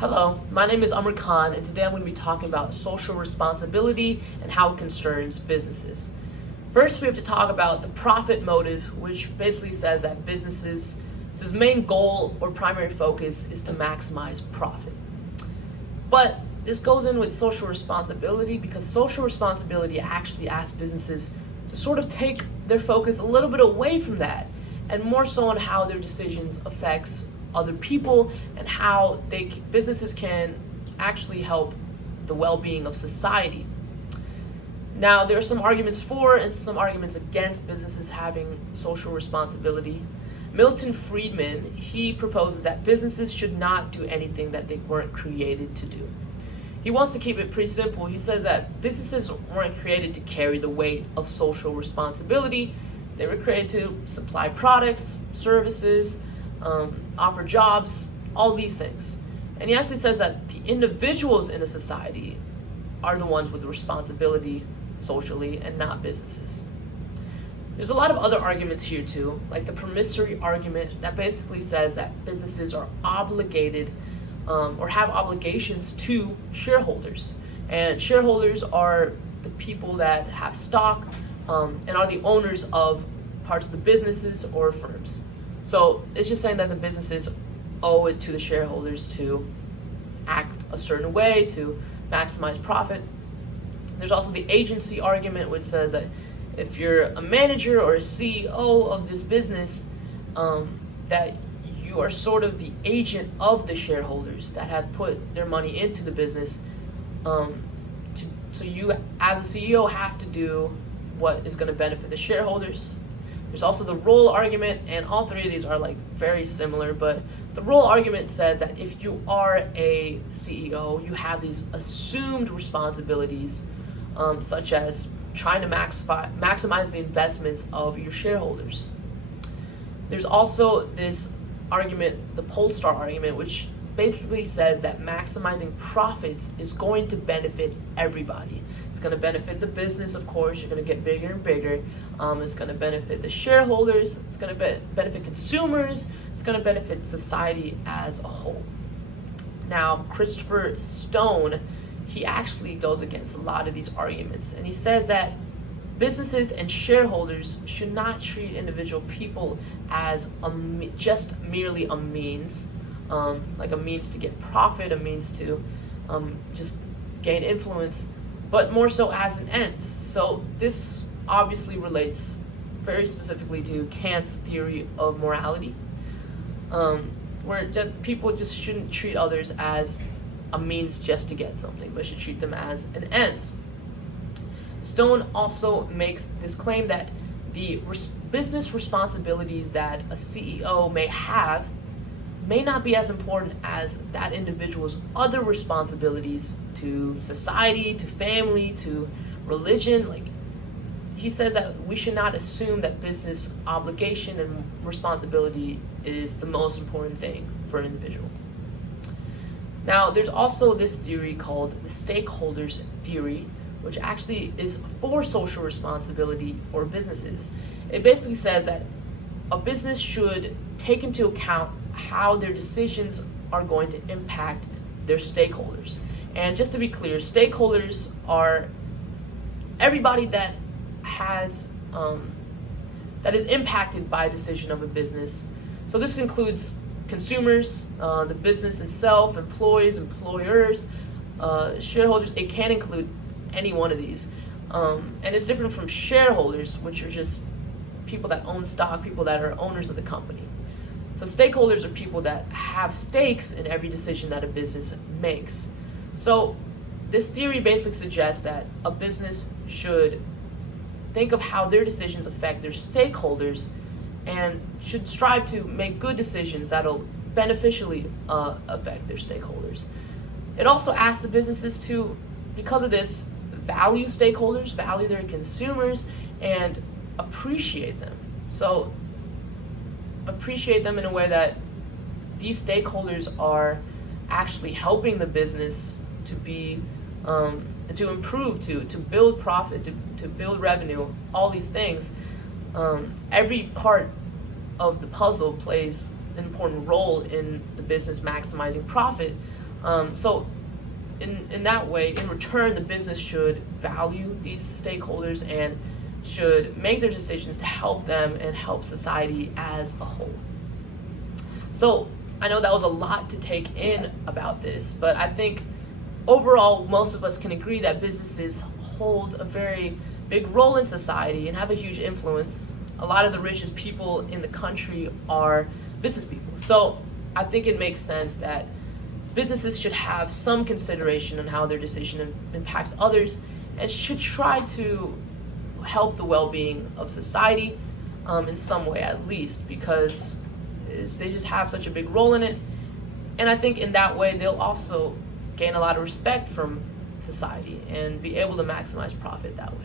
Hello, my name is Amr Khan, and today I'm going to be talking about social responsibility and how it concerns businesses. First, we have to talk about the profit motive, which basically says that businesses' main goal or primary focus is to maximize profit. But this goes in with social responsibility because social responsibility actually asks businesses to sort of take their focus a little bit away from that and more so on how their decisions affects other people and how businesses can actually help the well-being of society. Now, there are some arguments for and some arguments against businesses having social responsibility. Milton Friedman, he proposes that businesses should not do anything that they weren't created to do. He wants to keep it pretty simple. He says that businesses weren't created to carry the weight of social responsibility. They were created to supply products, services, offer jobs, all these things. And he actually says that the individuals in a society are the ones with the responsibility socially and not businesses. There's a lot of other arguments here too, like the promissory argument that basically says that businesses are obligated or have obligations to shareholders. And shareholders are the people that have stock and are the owners of parts of the businesses or firms. So it's just saying that the businesses owe it to the shareholders to act a certain way to maximize profit. There's also the agency argument, which says that if you're a manager or a CEO of this business, that you are sort of the agent of the shareholders that have put their money into the business. So you, as a CEO, have to do what is going to benefit the shareholders. There's also the role argument, and all three of these are very similar, but the role argument says that if you are a CEO, you have these assumed responsibilities, such as trying to maximize the investments of your shareholders. There's also this argument, the Polestar argument, which basically says that maximizing profits is going to benefit everybody. It's going to benefit the business, of course. You're going to get bigger and bigger. It's going to benefit the shareholders. It's going to benefit consumers. It's going to benefit society as a whole. Now, Christopher Stone, he actually goes against a lot of these arguments, and he says that businesses and shareholders should not treat individual people as just merely a means, like a means to get profit, a means to just gain influence, but more so as an end. So this obviously relates very specifically to Kant's theory of morality, where people just shouldn't treat others as a means just to get something, but should treat them as an end. Stone also makes this claim that the business responsibilities that a CEO may have may not be as important as that individual's other responsibilities to society, to family, to religion. He says that we should not assume that business obligation and responsibility is the most important thing for an individual. Now, there's also this theory called the stakeholders theory, which actually is for social responsibility for businesses. It basically says that a business should take into account how their decisions are going to impact their stakeholders. And just to be clear, stakeholders are everybody that has that is impacted by a decision of a business. So this includes consumers, the business itself, employees, employers, shareholders. It can include any one of these. And it's different from shareholders, which are just people that own stock, people that are owners of the company. So stakeholders are people that have stakes in every decision that a business makes. So this theory basically suggests that a business should think of how their decisions affect their stakeholders and should strive to make good decisions that'll beneficially affect their stakeholders. It also asks the businesses to, because of this, value stakeholders, value their consumers, and appreciate them. So appreciate them in a way that these stakeholders are actually helping the business to be to improve, to build profit, to build revenue, all these things. Every part of the puzzle plays an important role in the business maximizing profit, So in that way, in return, the business should value these stakeholders and should make their decisions to help them and help society as a whole. So I know that was a lot to take in about this, but I think overall most of us can agree that businesses hold a very big role in society and have a huge influence. A lot of the richest people in the country are business people. So I think it makes sense that businesses should have some consideration on how their decision impacts others and should try to help the well-being of society in some way at least, because they just have such a big role in it. And I think in that way they'll also gain a lot of respect from society and be able to maximize profit that way.